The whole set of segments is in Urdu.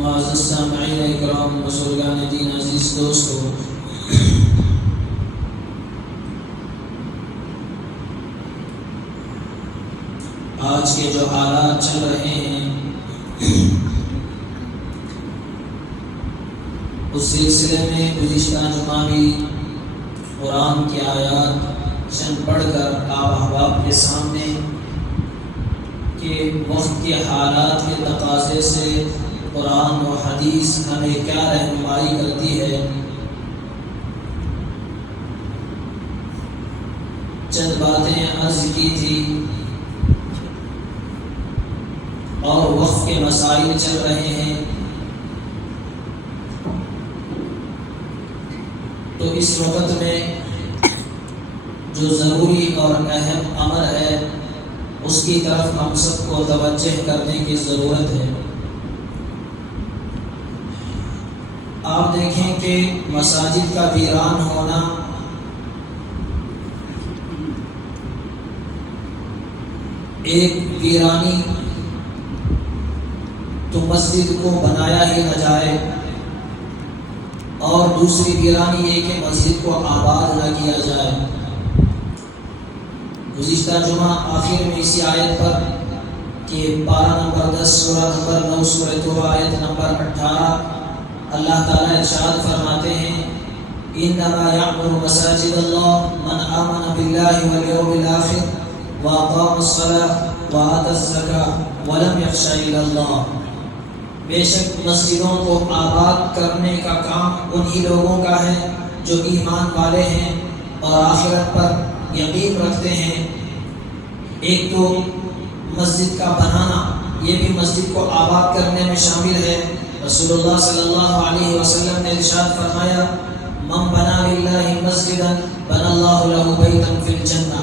معزز سامعین اکرام، بزرگان دین، عزیز دوستو، آج کے جو حالات چل رہے ہیں اس سلسلے میں گزشتہ جمعہ بھی قرآن کی آیات چند پڑھ کر آپ احباب کے سامنے کہ وقت کے حالات کے تقاضے سے قرآن و حدیث ہمیں کیا رہنمائی کرتی ہے، چند باتیں عرض کی تھی اور وقت کے مسائل چل رہے ہیں، تو اس وقت میں جو ضروری اور اہم امر ہے اس کی طرف ہم سب کو توجہ کرنے کی ضرورت ہے۔ آپ دیکھیں کہ مساجد کا ویران ہونا ایک ویرانی تو مسجد کو بنایا ہی نہ جائے، اور دوسری ویرانی یہ کہ مسجد کو آباد نہ کیا جائے۔ گزشتہ جمعہ آخر میں اسی آیت پر کہ پارہ نمبر 10 سورہ نمبر 9 سورہ توبہ آیت نمبر 18 اللہ تعالیٰ ارشاد فرماتے ہیں انما یعمر مساجد اللہ من آمن باللہ والیوم الآخر واقام الصلاۃ وآتى الزکاۃ ولم یخش الا اللہ۔ بے شک مسجدوں کو آباد کرنے کا کام انہی لوگوں کا ہے جو ایمان والے ہیں اور آخرت پر یقین رکھتے ہیں۔ ایک تو مسجد کا بنانا، یہ بھی مسجد کو آباد کرنے میں شامل ہے۔ رسول اللہ صلی اللہ علیہ وسلم نے ارشاد فرمایا من بنا للہ مسجدا بنى اللہ لہ بیتا فی الجنہ،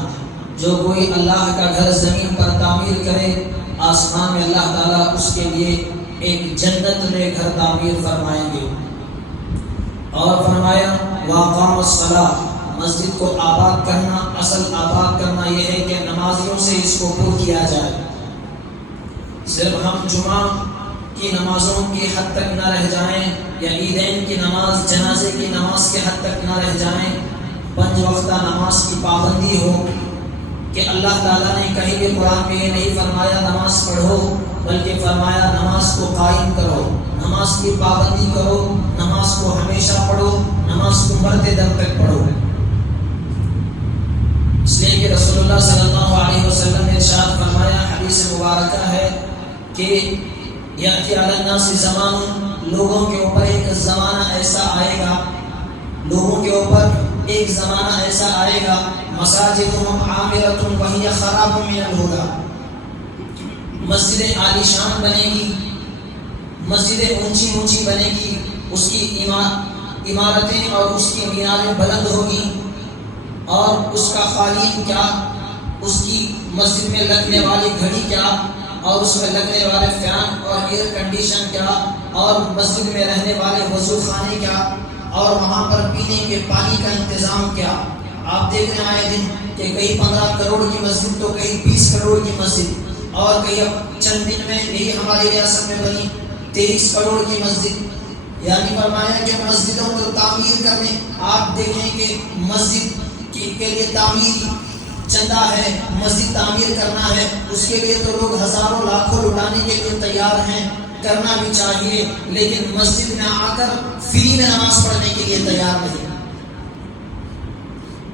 جو کوئی اللہ کا گھر زمین پر تعمیر کرے آسمان میں اللہ تعالیٰ اس کے لیے ایک جنت میں گھر تعمیر فرمائیں گے۔ اور فرمایا واقام الصلاۃ، مسجد کو آباد کرنا، اصل آباد کرنا یہ ہے کہ نمازیوں سے اس کو پر کیا جائے۔ صرف ہم جمعہ کی نمازوں کی حد تک نہ رہ جائیں یا عیدین کی نماز، جنازے کی نماز کے حد تک نہ رہ جائیں، 5 وقتہ نماز کی پابندی ہو کہ اللہ تعالیٰ نے کہیں بھی قرآن میں یہ نہیں فرمایا نماز پڑھو، بلکہ فرمایا نماز کو قائم کرو، نماز کی پابندی کرو، نماز کو ہمیشہ پڑھو، نماز کو مرتے دم تک پڑھو۔ اس لیے کہ رسول اللہ صلی اللہ علیہ وسلم نے ارشاد فرمایا، حدیث مبارکہ ہے کہ یأتی علی الناس زمان، لوگوں کے اوپر ایک زمانہ ایسا آئے گا، لوگوں کے اوپر ایک زمانہ ایسا آئے گا مساجدہم عامرۃ وہی خراب من الہدی، مسجد عالی شان بنے گی، مسجد اونچی اونچی بنے گی، اس کی عمارتیں اور اس کی میناریں بلند ہوگی، اور اس کا خالق کیا، اس کی مسجد میں لگنے والی گھڑی کیا، اور اس میں لگنے والے فین اور ایئر کنڈیشن کیا، اور مسجد میں رہنے والے وضو خانے کیا، اور وہاں پر پینے کے پانی کا انتظام کیا۔ آپ دیکھ رہے ہیں آئے دن کہ کئی 15 کروڑ کی مسجد تو کئی 20 کروڑ کی مسجد، اور کئی اب چند دن میں یہی ہماری ریاست میں بنی 23 کروڑ کی مسجد۔ یعنی فرمایا کہ مسجدوں کو تعمیر کرنے، آپ دیکھیں کہ مسجد کے لیے تعمیر چندہ ہے، مسجد تعمیر کرنا ہے، اس کے لیے تو لوگ ہزاروں لاکھوں لٹانے کے لیے تیار ہیں، کرنا بھی چاہیے، لیکن مسجد میں آ کر فری میں نماز پڑھنے کے لیے تیار نہیں۔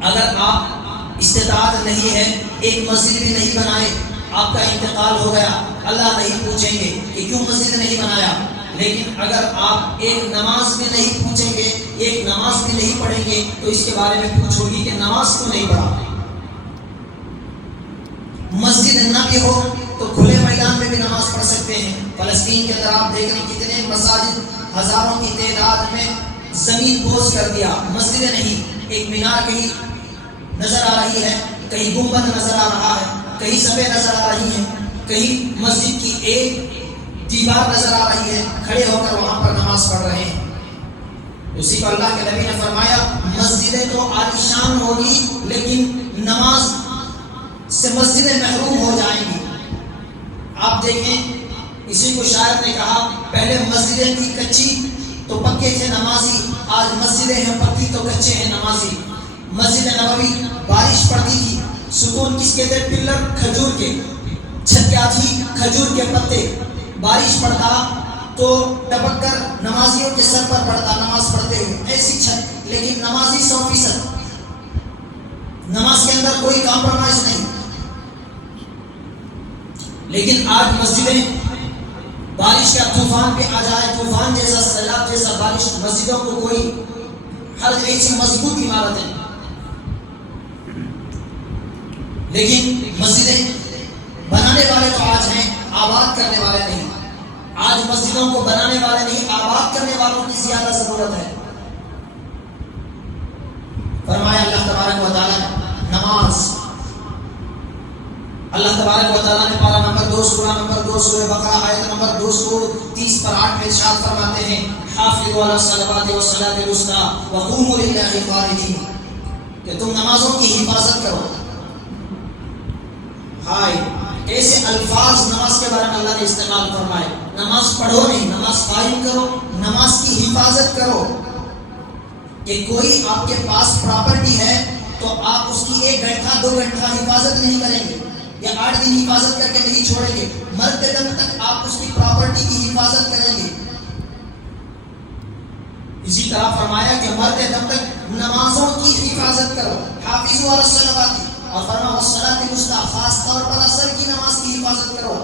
اگر آپ استطاعت نہیں ہے، ایک مسجد بھی نہیں بنائے، آپ کا انتقال ہو گیا، اللہ نہیں پوچھیں گے کہ کیوں مسجد نہیں بنایا، لیکن اگر آپ ایک نماز بھی نہیں پوچھیں گے، ایک نماز بھی نہیں پڑھیں گے، تو اس کے بارے میں پوچھو گی کہ نماز کیوں نہیں پڑھا۔ مسجد نہ بھی ہو تو کھلے میدان میں بھی نماز پڑھ سکتے ہیں۔ فلسطین کے اندر آپ دیکھ رہے ہیں کتنے مساجد ہزاروں کی تعداد میں زمین بوس کر دیا، مسجد نہیں، ایک مینار کہیں نظر آ رہی ہے، کہیں گنبد نظر آ رہا ہے، کہیں صفیں نظر آ رہی ہیں، کہیں مسجد کی ایک دیوار نظر آ رہی ہے، کھڑے ہو کر وہاں پر نماز پڑھ رہے ہیں۔ اسی پر اللہ کے نبی نے فرمایا مسجدیں تو عالیشان ہوگی لیکن نماز سے مسجدیں محروم ہو جائیں گی۔ آپ دیکھیں اسی کو شاعر نے کہا پہلے مسجدیں تھی کچی تو پکے تھے نمازی، آج مسجدیں ہیں پکی تو کچے ہیں نمازی۔ مسجد نبوی بارش پڑتی تھی، ستون کس کے تھے؟ پلر کھجور کے، چھت کیا تھی؟ کھجور کے پتے۔ بارش پڑتا تو ٹپک کر نمازیوں کے سر پر پڑتا نماز پڑھتے ہوئے، ایسی چھت، لیکن نمازی 100%، نماز کے اندر کوئی کمپرومائز نہیں۔ لیکن آج مسجدیں بارش کا طوفان پہ آ جائے، طوفان جیسا، سیلاب جیسا بارش، مسجدوں کو کوئی ہر ایسی مضبوط عمارت ہے، لیکن مسجدیں بنانے والے تو آج ہیں، آباد کرنے والے نہیں۔ آج مسجدوں کو بنانے والے نہیں، آباد کرنے والوں کی زیادہ ضرورت ہے۔ فرمایا اللہ تبارک و تعالیٰ نے نماز، اللہ تبارک و تعالیٰ نے پارہ نمبر 2 سورہ نمبر 2 سورہ بقرہ آیت نمبر 230 پر 8 میں ارشاد فرماتے ہیں حافظوا علی الصلوات والصلاۃ الوسطی وقوموا للہ قانتین، کہ تم نمازوں کی حفاظت کرو۔ ہائے ایسے الفاظ نماز کے بارے میں اللہ نے استعمال فرمائے، نماز پڑھو نہیں، نماز قائم کرو، نماز کی حفاظت کرو۔ کہ کوئی آپ کے پاس پراپرٹی ہے تو آپ اس کی 1 گھنٹہ 2 گھنٹہ حفاظت نہیں کریں گے، یا 8 دن حفاظت کر کے نہیں چھوڑیں گے، مرتے دم تک آپ اس کی پراپرٹی کی حفاظت کریں گے۔ اسی طرح فرمایا کہ مرتے دم تک نمازوں کی حفاظت کرو، حافظوا علی الصلوات، اور فرمایا والصلاۃ الوسطی، خاص طور پر عصر کی نماز کی حفاظت کرو۔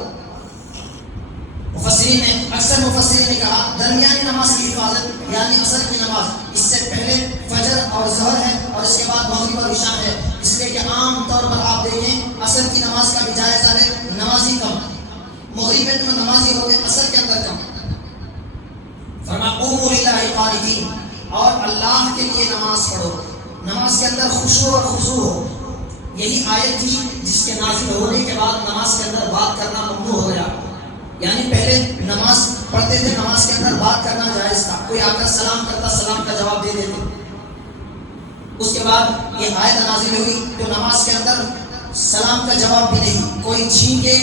اکثر مفسرین نے کہا درمیانی نماز کی حفاظت یعنی عصر کی نماز، اس سے پہلے فجر اور ظہر ہے اور اس کے بعد مغرب اور عشاء ہے، اس لیے کہ عام طور پر آپ دیکھیں عصر کی نماز کا بھی جائزہ لیں، نمازی کم، مغرب میں تو نمازی ہوتے، عصر کے اندر کم۔ فرمایا قوموا للہ قانتین، اور اللہ کے لیے نماز پڑھو، نماز کے اندر خشوع اور خضوع ہو۔ یہی آیت تھی جس کے نازل ہونے کے بعد نماز کے اندر بات کرنا ممنوع ہو گیا، یعنی پہلے نماز پڑھتے تھے، نماز کے اندر بات کرنا جائز تھا، کوئی آ کر سلام کرتا سلام کا جواب دے دیتے۔ اس کے بعد یہ آیت نازل ہوئی تو نماز کے اندر سلام کا جواب بھی نہیں، کوئی چھین کے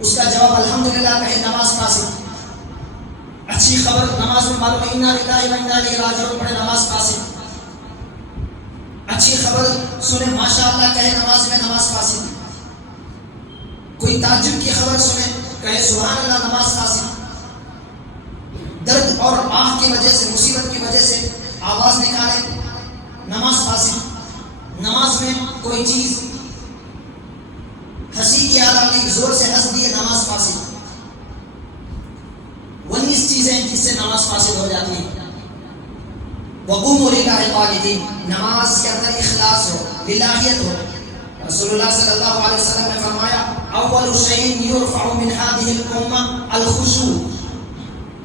اس کا جواب الحمدللہ کہے، نماز فاسد۔ اچھی خبر نماز میں معلوم ہے، انا للہ و انا الیہ راجعون پڑھے، نماز فاسد۔ اچھی خبر سنے ماشاءاللہ کہے نماز میں، نماز فاسد۔ کوئی تعجب کی خبر سنے کہے سبحان اللہ، نماز فاسد۔ درد اور آہ کی وجہ سے، مصیبت کی وجہ سے آواز نکالے، نماز فاسد۔ نماز میں کوئی چیز ہنسی کی علامت، زور سے ہنس دیے، نماز فاسد۔ 19 چیزیں جس سے نماز فاسد ہو جاتی ہے۔ وقوموا للہ قانتین، نماز کے اندر اخلاص ہو، للہیت ہو۔ رسول اللہ صلی اللہ علیہ وسلم نے فرمایا اول شیء یرفع من هذه الامه الخشوع،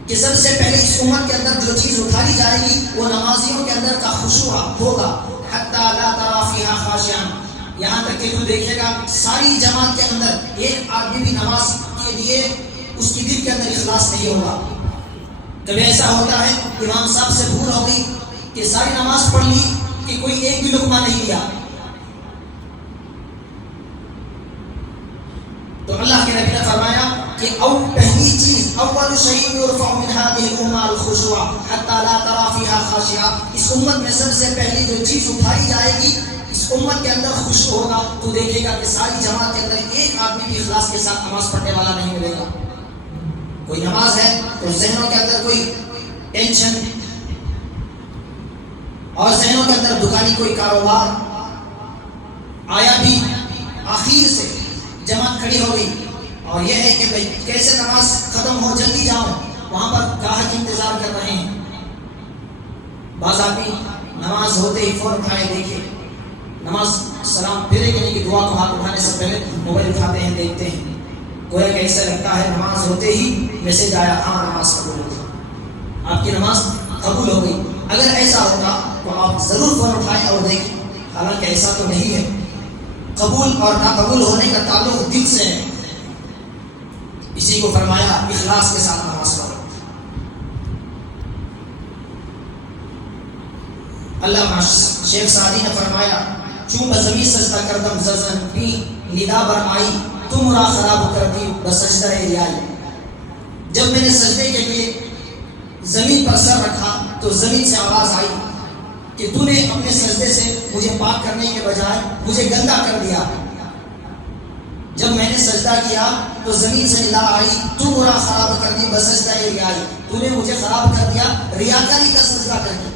کہ سب سے پہلے اس امت کے اندر جو چیز اٹھائی جائے گی وہ نمازیوں کے اندر کا خشوع ہوگا، حتی لا ترى فيها خاشعا، یہاں تک کہ تو دیکھے گا ساری جماعت کے اندر ایک آدمی بھی نماز کے لیے اس کی دل کے اندر اخلاص نہیں ہوگا۔ کبھی ایسا ہوتا ہے امام صاحب سے بھول ہو گئی کہ ساری نماز پڑھ لی کہ کوئی ایک بھی لقمہ نہیں لیا، تو اللہ کے نبی نے فرمایا کہ پہلی چیز اول شیء یرفع من هذه الامه الخشوع حتى لا ترى فيها خاشعا، اس امت میں سب سے پہلی جو چیز اٹھائی جائے گی اس امت کے اندر خشوع ہوگا، تو دیکھے گا کہ ساری جماعت کے اندر ایک آدمی بھی اخلاص کے ساتھ نماز پڑھنے والا نہیں ملے گا۔ کوئی نماز ہے تو ذہنوں کے اندر کوئی ٹینشن، اور ذہنوں کے اندر دکانی کوئی کاروبار آیا بھی، آخر سے جماعت کھڑی ہو گئی، اور یہ ہے کہ بھئی کیسے نماز ختم ہو، جلدی جاؤں، وہاں پر گاہک انتظار کر رہے ہیں۔ بعض آدمی نماز ہوتے ہی فوراً اٹھائے، دیکھے نماز سلام پھرے کہ نہیں کہ دعا کو ہاتھ اٹھانے سے پہلے موبائل اٹھاتے ہیں، دیکھتے ہیں، گویا کہ ایسا لگتا ہے نماز ہوتے ہی میسج آیا، ہاں نماز قبول ہو گئی، آپ کی نماز قبول ہو گئی۔ اگر ایسا ہوتا تو آپ ضرور فون اٹھائیں اور دیکھیں، حالانکہ ایسا تو نہیں ہے۔ قبول اور ناقبول ہونے کا تعلق دل سے ہے، اسی کو فرمایا اخلاص کے ساتھ نماز پڑھو۔ اللہ شیخ سعدی نے فرمایا چون بزمین سجدہ کردم زرزن پی ندا بر آئی، تم را خراب کردی بسجدہ ریائی، جب میں نے سجدے کے لیے زمین پر سر رکھا تو زمین سے آواز آئی کہ تو نے اپنے سجدے سے مجھے پاک کرنے کے بجائے مجھے گندا کر دیا۔ جب میں نے سجدہ کیا تو زمین سے ندا آئی تو برا خراب کر دی بسجدہ ریائی، تو نے مجھے خراب کر دیا ریاکاری کا سجدہ کر کے۔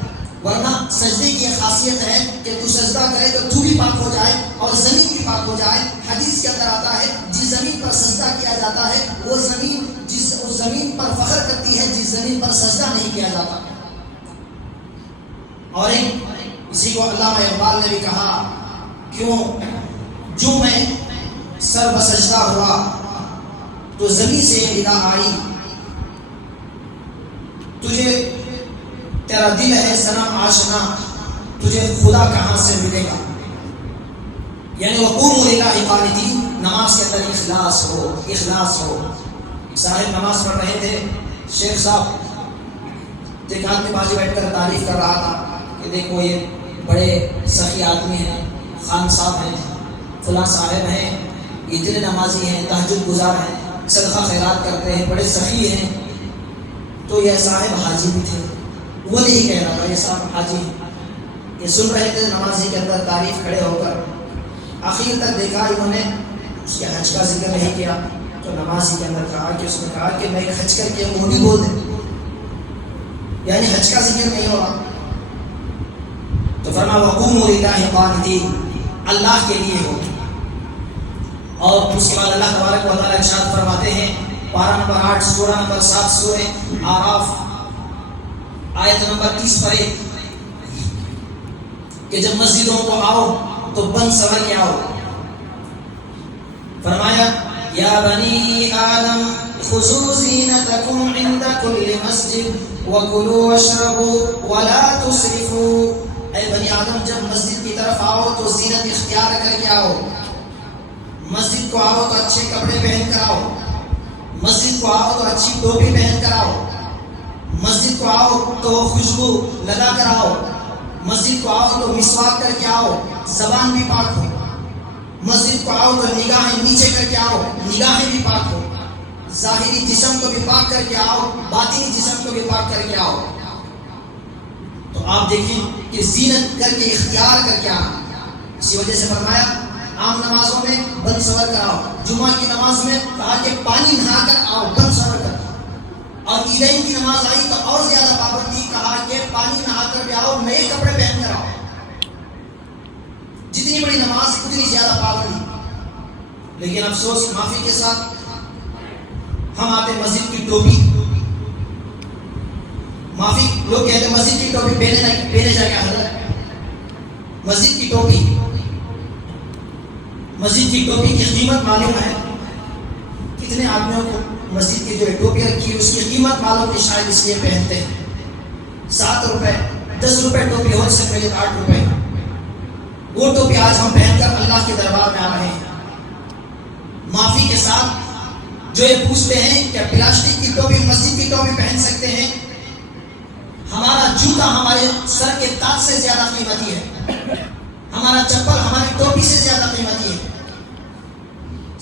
ورنہ سجدے کی خاصیت ہے کہ تو سجدہ کرے تو تو بھی پاک ہو جائے اور زمین بھی پاک ہو جائے۔ حدیث کے اندر آتا ہے جس زمین پر سجدہ کیا جاتا ہے وہ زمین اس زمین پر فخر کرتی ہے جس زمین پر سجدہ نہیں کیا جاتا۔ اور اسی کو علامہ اقبال نے بھی کہا، کیوں جو میں سر بسجدہ ہوا تو زمین سے ندا آئی، تجھے تیرا دل ہے صنم آشنا، تجھے خدا کہاں سے ملے گا۔ یعنی وقوموا للہ قانتین، نماز کے اندر اخلاص ہو، اخلاص ہو۔ صاحب نماز پڑھ رہے تھے، شیخ صاحب ایک آدمی بازو بیٹھ کر تعریف کر رہا تھا کہ دیکھو یہ بڑے سخی آدمی ہیں، خان صاحب ہیں، فلاں صاحب ہیں، اتنے نمازی ہیں، تہجد گزار ہیں، صدقہ خیرات کرتے ہیں، بڑے سخی ہیں۔ تو یہ صاحب حاجی بھی تھے، وہ نہیں کہہ رہا تھا یہ صاحب حاجی، یہ سن رہے تھے نمازی کے اندر تعریف کھڑے ہو کر۔ آخر تک دیکھا انہوں نے اس کے حج کا ذکر نہیں کیا تو نمازی کے اندر کہا کہ اس نے کہا کہ میں حج کر کے منہ بھی بول دیں، یعنی حج کا ذکر نہیں ہو رہا۔ تو فرما وقوموا للہ قانتین، اللہ کے لیے ہو۔ اور اس کے بعد اللہ تبارک و تعالیٰ ارشاد فرماتے ہیں پارہ نمبر 8 سورہ نمبر 7 سورہ آراف آیت نمبر 30 پر کہ جب مسجدوں کو آؤ تو بند سور کے آؤ۔ فرمایا یا بنی آدم خذوا زینتکم عند کل مسجد وکلوا واشربوا ولا تسرفوا۔ اے بنی آدم جب مسجد کی طرف آؤ تو زینت اختیار کر کے آؤ، مسجد کو آؤ تو اچھے کپڑے پہن کر آؤ، مسجد کو آؤ تو اچھی ٹوپی پہن کر آؤ، مسجد کو آؤ تو خوشبو لگا کر آؤ، مسجد کو آؤ تو مسواک کر کے آؤ، زبان بھی پاک ہو، مسجد کو آؤ تو نگاہیں نیچے کر کے آؤ، نگاہیں بھی پاک ہو، ظاہری جسم کو بھی پاک کر کے آؤ، باطنی جسم کو بھی پاک کر کے آؤ۔ تو آپ دیکھیں کہ زینت کر کے اختیار کر کے آنا، اسی وجہ سے فرمایا عام نمازوں میں بند سور کر آؤ، جمعہ کی نماز میں کہا کہ پانی نہا کر آؤ، بند سور کر، اور عیدین کی نماز آئی تو اور زیادہ پابندی، کہا کہ پانی نہا کر بھی آؤ، نئے کپڑے پہن کر آؤ۔ جتنی بڑی نماز اتنی زیادہ پابندی، لیکن افسوس معافی کے ساتھ ہم آتے مسجد کی ٹوپی، معافی لوگ کہتے ہیں مسجد کی ٹوپی پہنے جا کے حضرت، مسجد کی ٹوپی، مسجد کی ٹوپی کی قیمت معلوم ہے؟ کتنے آدمیوں کو مسجد کی جو ٹوپی رکھی ہے اس کی قیمت معلوم ہے، شاید اس لیے پہنتے ہیں۔ 7 روپے 10 روپے ٹوپی ہو، اس سے پہلے 8 روپے، وہ ٹوپی آج ہم پہن کر اللہ کے دربار میں آ رہے ہیں۔ معافی کے ساتھ جو یہ پوچھتے ہیں کہ پلاسٹک کی ٹوپی مسجد کی ٹوپی پہن سکتے ہیں، ہمارا جوتا ہمارے سر کے تاج سے زیادہ قیمتی ہے، ہمارا چپل ہماری ٹوپی سے زیادہ قیمتی ہے۔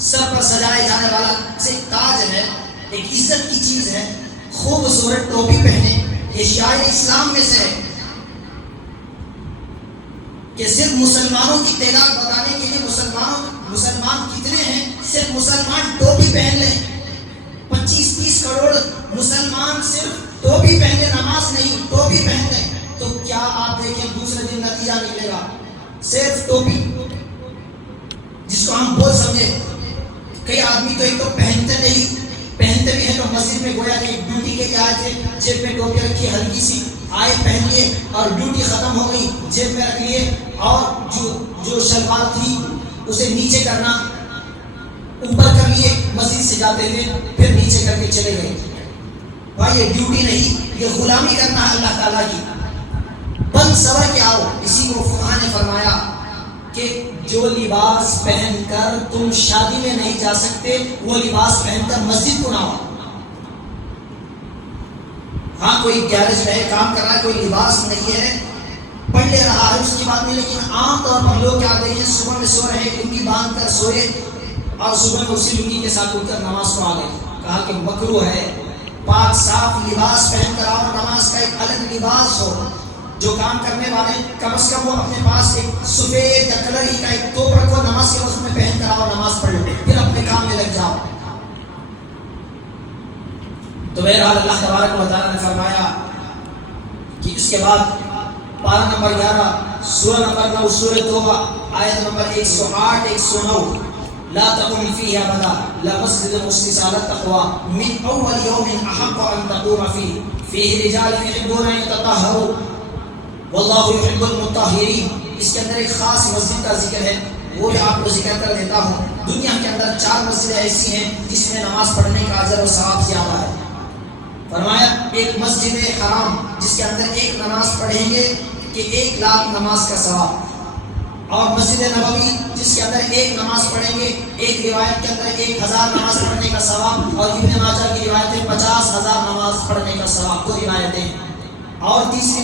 سر پر سجائے جانے والا ایک تاج ہے، ایک عزت کی چیز ہے، خوبصورت ٹوپی پہنے، یہ شاعر اسلام میں سے ہے کہ صرف مسلمانوں کی تعداد بتانے کے لیے مسلمان کتنے ہیں، صرف مسلمان ٹوپی پہن لیں، 25-30 کروڑ مسلمان صرف ٹوپی پہنے، نماز نہیں ٹوپی پہن لیں، تو کیا آپ دیکھیں دوسرے دن نتیجہ نکلے گا؟ صرف ٹوپی، جس کو ہم بول سمجھے۔ کئی آدمی تو ایک تو پہنتے نہیں، پہنتے بھی ہیں تو مسجد میں گویا کہ ڈیوٹی کے لیے آئے تھے، جیب میں ٹوپی رکھی ہلکی سی، آئے پہن لیے اور ڈیوٹی ختم ہو گئی، جیب میں رکھ لیے، اور جو شلوار تھی اسے نیچے کرنا اوپر کر لیے، مسجد سے جاتے تھے پھر نیچے کر کے چلے گئے۔ بھائی یہ ڈیوٹی نہیں، یہ غلامی کرنا ہے اللہ تعالیٰ کی۔ بند سور کے آؤ، اسی کو فقہاء نے فرمایا کہ جو لباس پہن کر تم شادی میں نہیں جا سکتے وہ لباس پہن کر مسجد کو نہ آؤ۔ ہاں کوئی گیرج میں کام کر رہا ہے، کوئی لباس نہیں ہے، پڑھ لے رہا ہے، اس کی بات نہیں، لیکن عام طور پر لوگ کیا دیکھیں صبح میں سو رہے، لنگی باندھ کر سوئے اور صبح میں اسی لنگی کے ساتھ اٹھ کر نماز کو آ گئے۔ کہا کہ مکروہ ہے، پاک صاف لباس پہن کر آؤ، نماز کا ایک الگ لباس ہو. جو کام کرنے والے کم از کم وہ اپنے پاس ایک سفید یا کلر ہی کا ایک توپ رکھو، نماز کے وقت میں پہن کر آؤ، نماز پڑھ لو، پھر اپنے کام میں لگ جاؤ. تو بہرحال اللہ تبارک و تعالیٰ نے فرمایا کہ اس کے بعد پارہ نمبر 11 سورہ نمبر 9 سورہ توبہ آیت نمبر 108 109 لا تقم فيه ابدا لمسجد اسس على التقوى من اول يوم احق ان تقوم فيه رجال يحبون ان يتطهروا والله يحب المطهرين. اس کے اندر ایک خاص مسجد کا ذکر ہے، وہ بھی آپ کو ذکر کر دیتا ہوں. دنیا کے اندر 4 مسجدیں ایسی ہیں جس میں نماز پڑھنے کا اجر و ثواب زیادہ ہے. فرمایا ایک مسجد حرام جس کے اندر ایک نماز پڑھیں گے کہ 1 لاکھ نماز کا ثواب، اور مسجد نبوی جس کے اندر ایک نماز پڑھیں گے، ایک روایت کے اندر 1000 نماز پڑھنے کا ثواب، اور ابن ماجہ کی روایت 50,000 نماز پڑھنے کا ثواب. 2 روایتیں. اور تیسری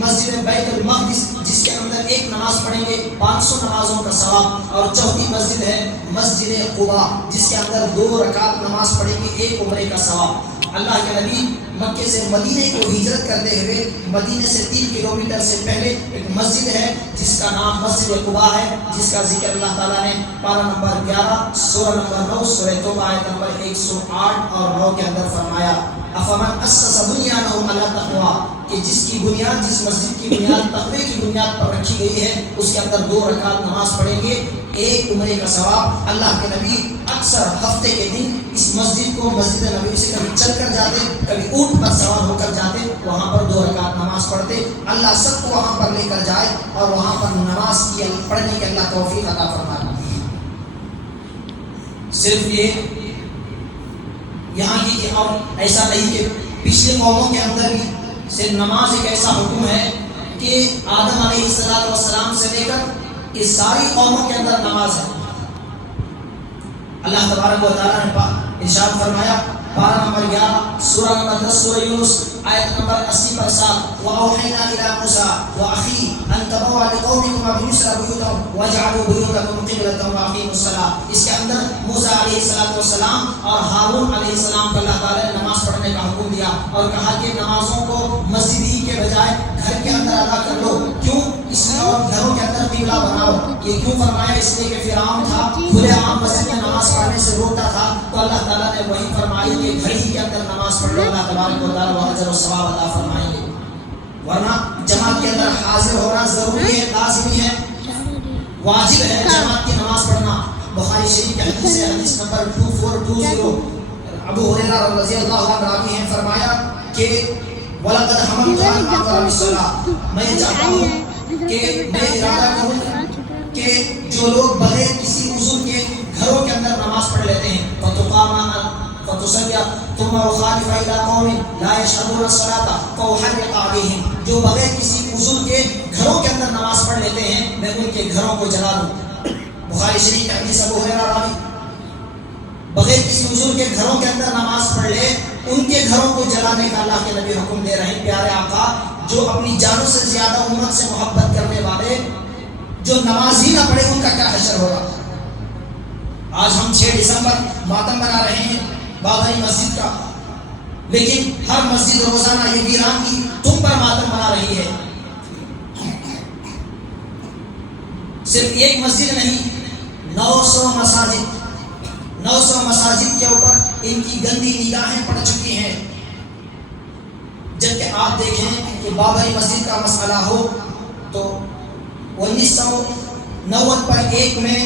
مسجد بیت المقدس جس کے اندر ایک نماز پڑھیں گے 500 نمازوں کا ثواب. اور چوتھی مسجد ہے مسجد قباء جس کے اندر 2 رکعت نماز پڑھیں گے 1 عمرے کا ثواب. اللہ کے نبی مکے سے مدینے کو ہجرت کرتے ہوئے مدینے سے 3 کلومیٹر سے پہلے ایک مسجد ہے جس کا نام مسجد قباء ہے، جس کا ذکر اللہ تعالیٰ نے پارہ نمبر 11 سورہ نمبر 9 سورہ توبہ آیت نمبر 108 اور 9 کے اندر فرمایا افمن اسس بنیانہ علی التقوی، کہ جس کی بنیاد، جس مسجد کی بنیاد تقوی کی بنیاد پر رکھی گئی ہے، اس کے اندر 2 رکعت نماز پڑھیں گے 1 عمرے کا ثواب. اللہ کے نبی اکثر ہفتے کے دن اس مسجد کو، مسجد نبوی سے کبھی چل کر جاتے، کبھی اونٹ پر سوار ہو کر جاتے، وہاں پر 2 رکعت نماز پڑھتے. اللہ سب کو وہاں پر لے کر جائے اور وہاں پر نماز کی پڑھنے کی اللہ توفیق عطا فرمائے. صرف یہ یہاں کی اور ایسا نہیں کہ پچھلے قوموں کے اندر بھی صرف نماز ایک ایسا حکم ہے کہ آدم علیہ السلام سے لے کر اس ساری قوموں کے اندر نماز ہے. اللہ تبارک و تعالیٰ نے ارشاد فرمایا پارہ نمبر 11 سورہ نمبر 10 سورہ یونس آیت نمبر 80 پر 7 وَأَوْحَيْنَا إِلَىٰ مُوسَىٰ وَأَخِيهِ أَن تَبَوَّأَ لِقَوْمِكُمْ بِمِصْرَ بُيُوتًا وَاجْعَلُوا بُيُوتَكُمْ قِبْلَةً وَأَقِيمُوا الصَّلَاةَ. اس کے اندر موسیٰ علیہ السلام اور ہارون علیہ السلام کو اللہ تعالیٰ نے نماز پڑھنے کا حکم دیا اور کہا کہ نمازوں کو مسجد ہی کے بجائے گھر کے اندر ادا کر لو. کیوں؟ اس لیے اور گھروں کے اندر قبلہ بناؤ. یہ کیوں فرمایا؟ اس لیے کہ فرعون تھا، کھلے عام مسجد میں نماز پڑھنے سے روکتا تھا، تو اللہ تعالیٰ نے وہی فرمایا کہ گھر ہی کے اندر نماز پڑھ لو، اللہ تبارک و تعالیٰ وہ اجر و ثواب عطا فرمائیں گے. ورنہ جماعت کے اندر حاضر ہونا ضروری ہے، لازمی ہے، واجب ہے جماعت کی نماز پڑھنا. بخاری شریف کی حدیث ہے، حدیث نمبر 2420 ابو ہریرہ رضی اللہ عنہ راوی ہیں، فرمایا کہ وَلَقَدْ حَمَلْتُ أَنْ آمُرَ بِالصَّلَاةِ، میں چاہتا ہوں کہ میں ارادہ کروں کہ جو لوگ بغیر کسی عذر کے گھروں کے اندر نماز پڑھ لیتے ہیں فَتُصَلِّيَ ثُمَّ أُخَالِفَ إِلَىٰ قَوْمٍ لَا يَشْهَدُونَ الصَّلَاةَ فَأُحَرِّقَ عَلَيْهِمْ، جو بغیر کسی عذر کے گھروں کے اندر نماز پڑھ لیتے ہیں میں ان کے گھروں کو جلا دوں. بخاری شریف کی حدیث ابو ہریرہ راوی بغیر کسی عذر کے گھروں کے اندر نماز پڑھ لے ان کے گھروں کو جلانے کا اللہ کے نبی حکم دے رہے ہیں. پیارے آقا جو اپنی جانوں سے زیادہ امت سے محبت کرنے والے جو نماز ہی نہ پڑھے ان کا کیا حشر ہوگا. آج ہم 6 دسمبر ماتم منا رہے ہیں بابری مسجد کا، لیکن ہر مسجد روزانہ یہ ویران کی تم پر ماتم منا رہی ہے. صرف ایک مسجد نہیں، 900 مساجد کے اوپر ان کی گندی نگاہیں پڑ چکی ہیں. جبکہ آپ دیکھیں کہ بابری مسجد کا مسئلہ ہو تو 1990 پر 1 میں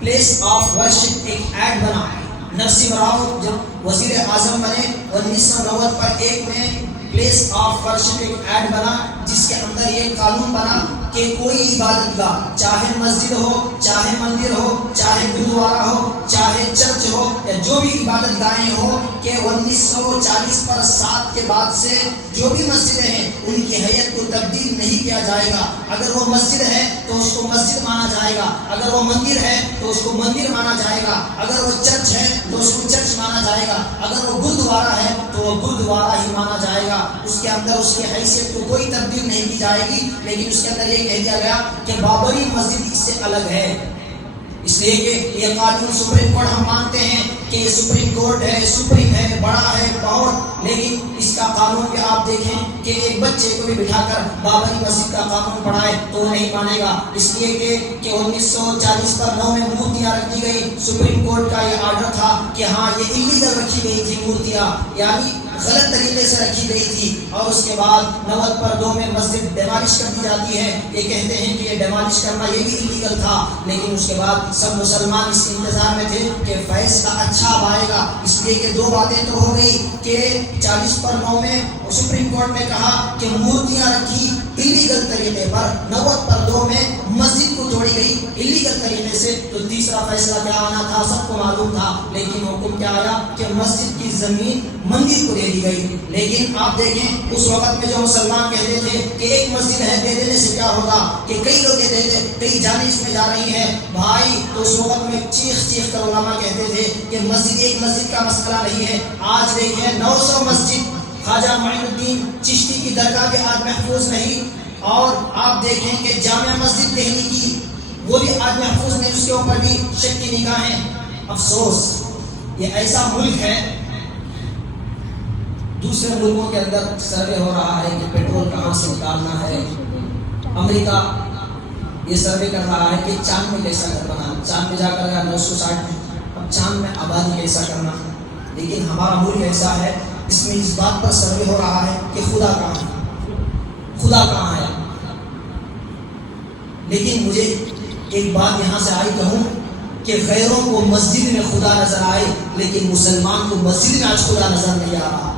پلیس آف ورشپ ایک ایڈ بنا. نرسمہ راؤ جب وزیر اعظم بنے 1990 پر 1 میں پلیس آف ورشپ ایک ایڈ بنا جس کے اندر یہ قانون بنا کہ کوئی عبادت گاہ، چاہے مسجد ہو، چاہے مندر ہو، چاہے گرودوارا ہو، چاہے چرچ ہو، یا جو بھی عبادت گاہیں ہو، کہ 1940 پر 7 کے بعد سے جو بھی مسجدیں ہیں ان کی حیت کو تبدیل نہیں کیا جائے گا. اگر وہ مسجد ہے تو اس کو مسجد مانا جائے گا، اگر وہ مندر ہے تو اس کو مندر مانا جائے گا، اگر وہ چرچ ہے تو اس کو چرچ مانا جائے گا، اگر وہ گرودوارا ہے تو وہ گرودوارا ہی مانا جائے گا. اس کے اندر اس کی حیثیت کو کوئی تبدیل نہیں کی جائے گی. لیکن اس کے اندر یہ کہہ دیا گیا کہ بابری مسجد اس سے الگ ہے، اس لیے کہ یہ قانون سپریم کورٹ ہم مانتے ہیں کہ یہ سپریم کورٹ ہے، سپریم ہے، بڑا ہے بہت، لیکن اس کا قانون بھی آپ دیکھیں کہ ایک بچے کو بھی بٹھا کر بابری مسجد کا قانون پڑھائے تو وہ نہیں مانے گا، اس لیے کہ 1940 پر 9 میں مورتیاں رکھی گئی، سپریم کورٹ کا یہ آرڈر تھا کہ ہاں یہ انلیگل رکھی گئی تھی مورتیاں، یعنی غلط طریقے سے رکھی گئی تھی، اور اس کے بعد 90 پر 2 میں مسجد ڈیمالش کر دی جاتی ہے، یہ کہتے ہیں کہ یہ ڈیمالش کرنا یہ بھی انلیگل تھا، لیکن اس کے بعد سب مسلمان اس انتظار میں تھے کہ فیصلہ اچھا اب آئے گا، اس لیے کہ 2 باتیں تو ہو گئی کہ 40 پر 9 میں سپریم کورٹ نے کہا کہ مورتیاں رکھی انلیگل طریقے پر، 90 پر 2 میں مسجد کو توڑی گئی انلیگل طریقے سے، تو تیسرا فیصلہ کیا آنا تھا سب کو معلوم تھا، لیکن حکم کیا آیا کہ مسجد کی زمین مندر کو دے دی گئی۔ لیکن آپ دیکھیں اس وقت میں جو مسلمان کہتے تھے کہ ایک مسجد ہے، دے دینے سے کیا ہوگا، کہ کئی لوگ کہتے تھے کئی جانیں اس میں جا رہی ہیں بھائی، تو اس وقت میں چیخ کر علماء کہتے تھے کہ مسجد ایک مسجد کا مسئلہ نہیں ہے، آج دیکھیں 900 مسجد خواجہ معین الدین چشتی کی درگاہ بھی آج محفوظ نہیں، اور آپ دیکھیں کہ جامع مسجد دہلی کی وہ بھی آج محفوظ نہیں، اس کے اوپر بھی شک کی نگاہیں۔ افسوس یہ ایسا ملک ہے، دوسرے ملکوں کے اندر سروے ہو رہا ہے کہ پیٹرول کہاں سے نکالنا ہے، امریکہ یہ سروے کر رہا ہے کہ چاند میں کیسا گھر بنانا، چاند میں جا کر 960 میں اب چاند میں آبادی کیسا کرنا، لیکن ہمارا ملک ایسا ہے اس میں اس بات پر سروے ہو رہا ہے کہ خدا کہاں ہے، خدا کہاں ہے۔ لیکن مجھے ایک بات یہاں سے آئی کہوں کہ غیروں کو مسجد میں خدا نظر آئے، لیکن مسلمان کو مسجد میں آج خدا نظر نہیں آ رہا،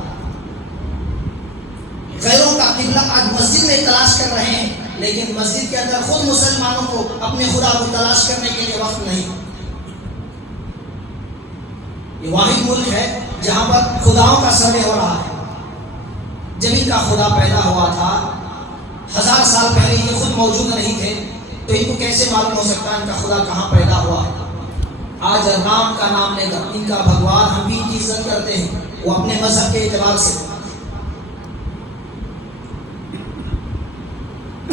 غیروں کا قبلہ آج مسجد میں تلاش کر رہے ہیں، لیکن مسجد کے اندر خود مسلمانوں کو اپنے خدا کو تلاش کرنے کے لیے وقت نہیں۔ یہ واحد ملک ہے جہاں پر خداؤں کا سروے ہو رہا ہے، جب ان کا خدا پیدا ہوا تھا 1000 سال پہلے یہ خود موجود نہیں تھے، تو ان کو کیسے معلوم ہو سکتا ہے ان کا خدا کہاں پیدا ہوا۔ آج رام کا نام لے کر ان کا بھگوان ہم بھی ان کی عزت کرتے ہیں، وہ اپنے مذہب کے اعتبار سے۔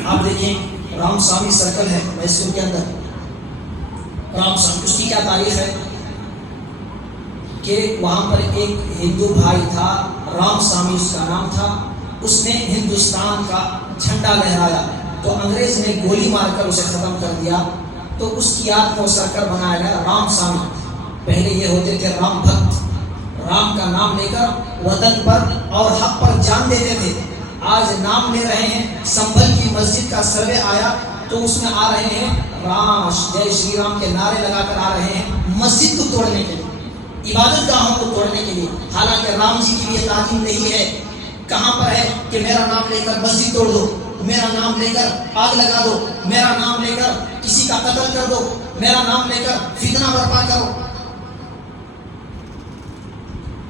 آپ دیکھیں رام سوامی سرکل ہے میسور کے اندر، رام سوامی اس کی کیا تاریخ ہے کہ وہاں پر ایک ہندو بھائی تھا، رام سوامی اس کا نام تھا، اس نے ہندوستان کا جھنڈا لہرایا تو انگریز نے گولی مار کر اسے ختم کر دیا، تو اس کی یاد میں سرکل بنایا گیا رام سوامی۔ پہلے یہ ہوتے تھے رام بھکت، رام کا نام لے کر وطن پر اور حق پر جان دیتے تھے، آج نام لے رہے ہیں۔ سنبھل کی مسجد کا سروے آیا تو اس میں آ رہے ہیں رام جے شری رام کے نعرے لگا کر آ رہے ہیں مسجد کو توڑنے کے لیے، عبادت گاہوں کو توڑنے کے لیے، حالانکہ رام جی کی بھی یہ تعلیم نہیں ہے۔ کہاں پر ہے کہ میرا نام لے کر مسجد توڑ دو، میرا نام لے کر آگ لگا دو، میرا نام لے کر کسی کا قتل کر دو، میرا نام لے کر فتنہ برپا کرو۔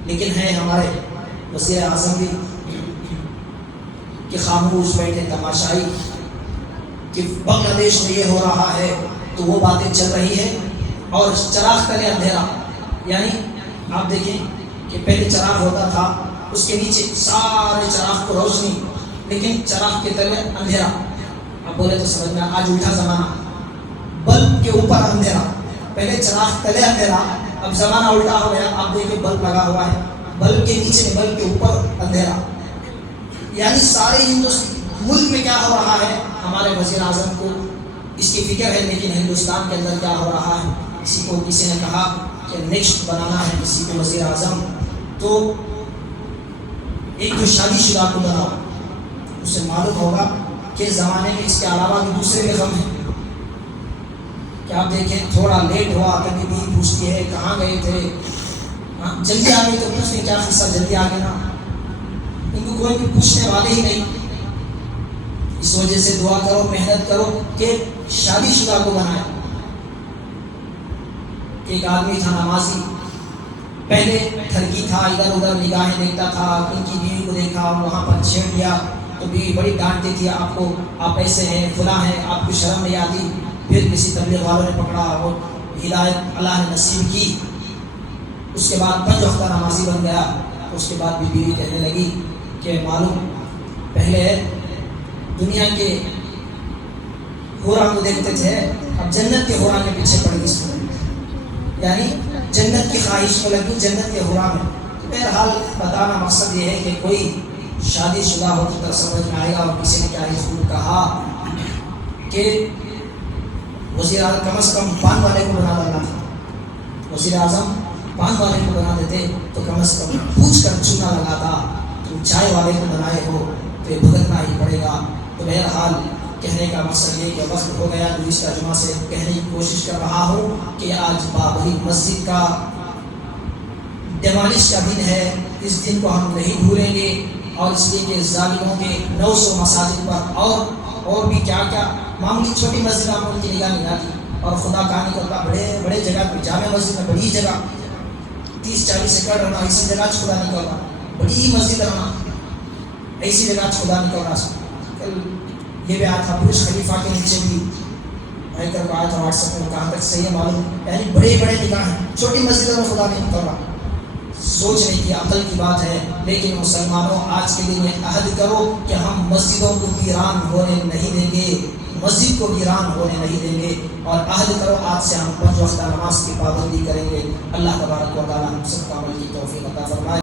لیکن ہے ہمارے وزیر اعظم بھی کہ خاموش بیٹھے تماشائی کہ بنگلہ دیش میں یہ ہو رہا ہے تو وہ باتیں چل رہی ہے، اور چراغ تلے اندھیرا، یعنی آپ دیکھیں کہ پہلے چراغ ہوتا تھا اس کے نیچے سارے چراغ کو روشنی، لیکن چراغ کے تلے اندھیرا۔ اب بولے تو سمجھ میں آج الٹا زمانہ، بلب کے اوپر اندھیرا، پہلے چراغ تلے اندھیرا، اب زمانہ الٹا ہو گیا۔ آپ دیکھیں بلب لگا ہوا ہے، بلب کے نیچے بلب کے اوپر اندھیرا، یعنی سارے ملک میں کیا ہو رہا ہے۔ ہمارے وزیر اعظم کو اس کی فکر ہے، لیکن ہندوستان کے اندر کیا ہو رہا ہے، کسی نے کہا کہ نیکسٹ بنانا ہے کسی کو وزیر اعظم، تو ایک جو شادی شدہ کو بناؤ، اسے معلوم ہوگا کہ زمانے میں اس کے علاوہ بھی دوسرے بھی غم ہیں۔ کہ آپ دیکھیں تھوڑا لیٹ ہوا کبھی بھی پوچھتی ہے کہاں گئے تھے، جلدی آ گئے تو پوچھنے کیا قصہ جلدی آ گئے نا، ان کو کوئی بھی پوچھنے والے ہی نہیں۔ اس وجہ سے دعا کرو، محنت کرو کہ شادی شدہ کو بنائے۔ ایک آدمی تھا نمازی، پہلے ٹھرکی تھا، ادھر ادھر نگاہیں دیکھتا تھا، ان کی بیوی کو دیکھا وہاں پر چھیڑ دیا تو بیوی بڑی ڈانٹتی تھی، آپ کو آپ ایسے ہیں فلاں ہیں، آپ کو شرم نہیں آتی۔ پھر کسی تبلیغ والوں نے پکڑا اور ہدایت اللہ نے نصیب کی، اس کے بعد 5 وقتہ نمازی بن گیا۔ اس کے بعد بھی بیوی کہنے لگی کہ معلوم پہلے دنیا کے حورا کو دیکھتے تھے، اب جنت کے حورا کے پیچھے پڑ گئی، یعنی جنت کی خواہش میں لگی، جنت کے حرام میں. بہرحال بتانا مقصد یہ ہے کہ کوئی شادی شدہ ہو تو سمجھ میں آئے گا. اور کسی نے کیا خوب کہا کہ وزیر اعظم کم از کم پان والے کو بنا دینا تھا. وزیر اعظم پان والے کو بنا دیتے تو کم از کم پوچھ کر چونا لگاتا. تم چائے والے کو بنائے ہو تو یہ بھگتنا ہی پڑے گا. تو بہرحال کہنے کا مقصد یہ کہ وقت ہو گیا. گزشتہ جمعہ سے کہنے کی کوشش کر رہا ہوں کہ آج بابری مسجد کا ڈیمالش کا دن ہے. اس دن کو ہم نہیں بھولیں گے. اور اس لیے کہ ظالموں کے 900 مساجد پر اور بھی کیا کیا معمولی چھوٹی مسجد آپ ان کی نگاہ نہیں آتی. اور خدا کہانی کرتا بڑے بڑے جگہ پہ جامع مسجد میں بڑی جگہ 30-40 ایکڑ رہنا ایسی جگہ خدا نہیں کر رہا. بڑی مسجد رہنا ایسی جگہ خدا نہیں کر رہا. کل یہ بھی آیا تھا برج خلیفہ کے نیچے بھی آیا تھا واٹس ایپ میں. کہاں تک صحیح ہے معلوم. یعنی بڑے بڑے نگاہ ہیں چھوٹی مسجدوں میں خدا نہیں کر رہا. سوچنے کی عقل کی بات ہے. لیکن مسلمانوں آج کے دن یہ عہد کرو کہ ہم مسجدوں کو ویران ہونے نہیں دیں گے. مسجد کو ویران ہونے نہیں دیں گے. اور عہد کرو آج سے ہم 5 وقتہ نماز کی پابندی کریں گے. اللہ تبارک و تعالی ہم سب کا عمل کی توفیق عطا فرمائے.